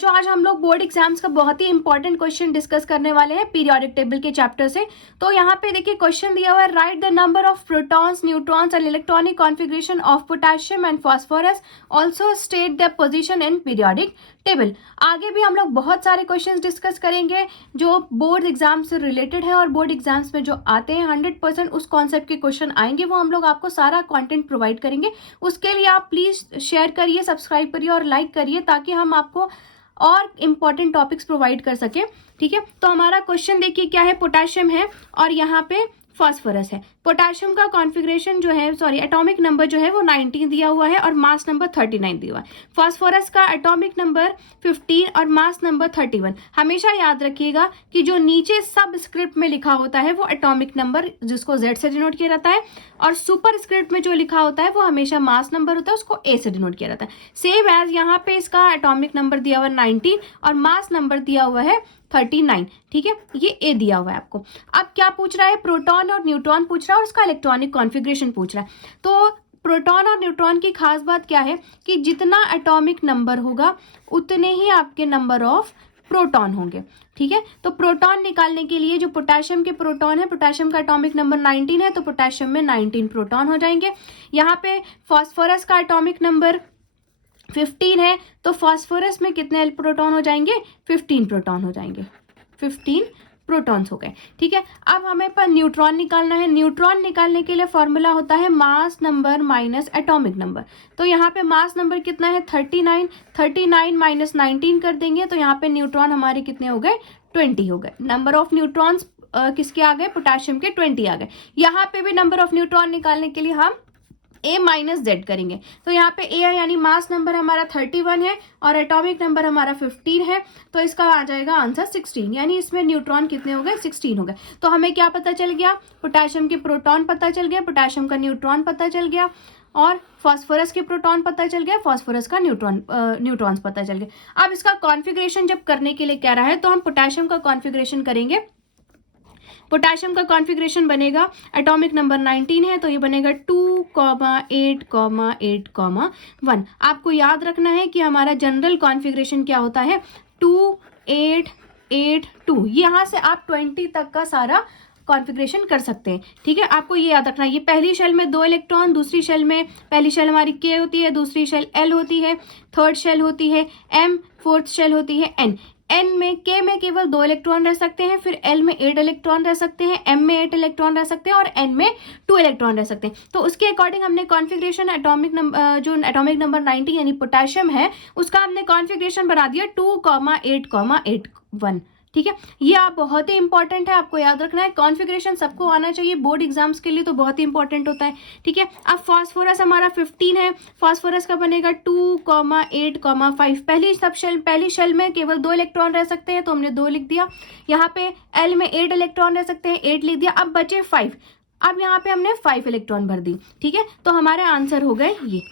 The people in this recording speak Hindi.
बच्चों आज हम लोग बोर्ड एग्जाम्स का बहुत ही इंपॉर्टेंट क्वेश्चन डिस्कस करने वाले हैं पीरियोडिक टेबल के चैप्टर से। तो यहाँ पे देखिए क्वेश्चन दिया हुआ है, right the number of protons, neutrons and electronic configuration of potassium and phosphorus, also state the position in periodic table. आगे भी हम लोग बहुत सारे क्वेश्चंस डिस्कस करेंगे जो बोर्ड एग्जाम से रिलेटेड है और बोर्ड एग्जाम्स में जो आते हैं 100% उस कॉन्सेप्ट के क्वेश्चन आएंगे, वो हम लोग आपको सारा कंटेंट प्रोवाइड करेंगे। उसके लिए आप प्लीज शेयर करिए, सब्सक्राइब करिए और लाइक करिए ताकि हम आपको और इम्पॉर्टेंट टॉपिक्स प्रोवाइड कर सके। ठीक है, तो हमारा क्वेश्चन देखिए क्या है, पोटेशियम है और यहाँ पे फास्फोरस है। पोटेशियम का कॉन्फ़िगरेशन जो है, सॉरी एटॉमिक नंबर जो है वो 19 दिया हुआ है और मास नंबर 39 दिया हुआ है। फास्फोरस का एटॉमिक नंबर 15 और मास नंबर 31। हमेशा याद रखिएगा कि जो नीचे सब स्क्रिप्ट में लिखा होता है वो एटॉमिक नंबर जिसको Z से डिनोट किया जाता है, और सुपर स्क्रिप्ट में जो लिखा होता है वो हमेशा मास नंबर होता है, उसको A से डिनोट किया जाता है। सेम एज यहाँ पे इसका एटॉमिक नंबर दिया हुआ है 19 और मास नंबर दिया हुआ है 39। ठीक है, ये A दिया हुआ है आपको। अब क्या पूछ रहा है, प्रोटॉन और न्यूट्रॉन पूछ रहा है और उसका इलेक्ट्रॉनिक कॉन्फ़िगरेशन पूछ रहा है। तो प्रोटॉन और न्यूट्रॉन की खास बात क्या है कि जितना एटॉमिक नंबर होगा उतने ही आपके नंबर ऑफ प्रोटॉन होंगे। ठीक है, तो प्रोटॉन निकालने के लिए जो पोटेशियम के प्रोटॉन है, पोटेशियम का एटॉमिक नंबर 19 है तो पोटेशियम में 19 प्रोटॉन हो जाएंगे। यहाँ पे फास्फोरस का एटॉमिक नंबर 15 है तो फास्फोरस में कितने प्रोटॉन हो जाएंगे, 15 प्रोटॉन हो जाएंगे, 15 प्रोटॉन्स हो गए। ठीक है, अब हमें पर न्यूट्रॉन निकालना है। न्यूट्रॉन निकालने के लिए फॉर्मूला होता है mass number minus atomic number. तो यहाँ पे मास नंबर कितना है 39, 39 माइनस 19 कर देंगे तो यहाँ पे न्यूट्रॉन हमारे कितने हो गए, 20 हो गए। नंबर ऑफ न्यूट्रॉन्स किसके आ गए, पोटेशियम के 20 आ गए। यहाँ पे भी नंबर ऑफ न्यूट्रॉन निकालने के लिए हम A माइनस जेड करेंगे। तो यहाँ पे A है यानी मास नंबर हमारा 31 है और एटॉमिक नंबर हमारा 15 है, तो इसका आ जाएगा आंसर 16, यानी इसमें न्यूट्रॉन कितने हो गए, 16 हो गए। तो हमें क्या पता चल गया, पोटेशियम के प्रोटॉन पता चल गया, पोटेशियम का न्यूट्रॉन पता चल गया और फास्फोरस के प्रोटॉन पता चल गया, फास्फोरस का न्यूट्रॉन्स पता चल गया। अब इसका कॉन्फ़िगरेशन जब करने के लिए कह रहा है तो हम पोटेशियम का कॉन्फ़िगरेशन करेंगे। पोटेशियम का कॉन्फ़िगरेशन बनेगा, एटॉमिक नंबर 19 है तो ये बनेगा 2,8,8,1। आपको याद रखना है कि हमारा जनरल कॉन्फ़िगरेशन क्या होता है, 2,8,8,2। यहाँ से आप 20 तक का सारा कॉन्फ़िगरेशन कर सकते हैं। ठीक है, आपको ये याद रखना है। ये पहली शेल में 2 इलेक्ट्रॉन, दूसरी शेल में, पहली शेल हमारी K होती है, दूसरी शेल L होती है, थर्ड शेल होती है M, फोर्थ शेल होती है N। N में, K में केवल 2 इलेक्ट्रॉन रह सकते हैं, फिर L में 8 इलेक्ट्रॉन रह सकते हैं, M में 8 इलेक्ट्रॉन रह सकते हैं और N में 2 इलेक्ट्रॉन रह सकते हैं। तो उसके अकॉर्डिंग हमने कॉन्फ़िगरेशन एटॉमिक नंबर 90 यानी पोटेशियम है उसका हमने कॉन्फ़िगरेशन बना दिया 2,8,8,1। ठीक है, ये आप बहुत ही इंपॉर्टेंट है, आपको याद रखना है। कॉन्फ़िगरेशन सबको आना चाहिए, बोर्ड एग्जाम्स के लिए तो बहुत ही इंपॉर्टेंट होता है। ठीक है, अब फास्फोरस हमारा 15 है, फास्फोरस का बनेगा 2,8,5। पहली शेल में केवल 2 इलेक्ट्रॉन रह सकते हैं तो हमने 2 लिख दिया। यहाँ पे L में 8 इलेक्ट्रॉन रह सकते हैं, 8 लिख दिया। अब बचे 5, अब यहाँ पे हमने 5 इलेक्ट्रॉन भर दी। ठीक है, तो हमारे आंसर हो गए ये।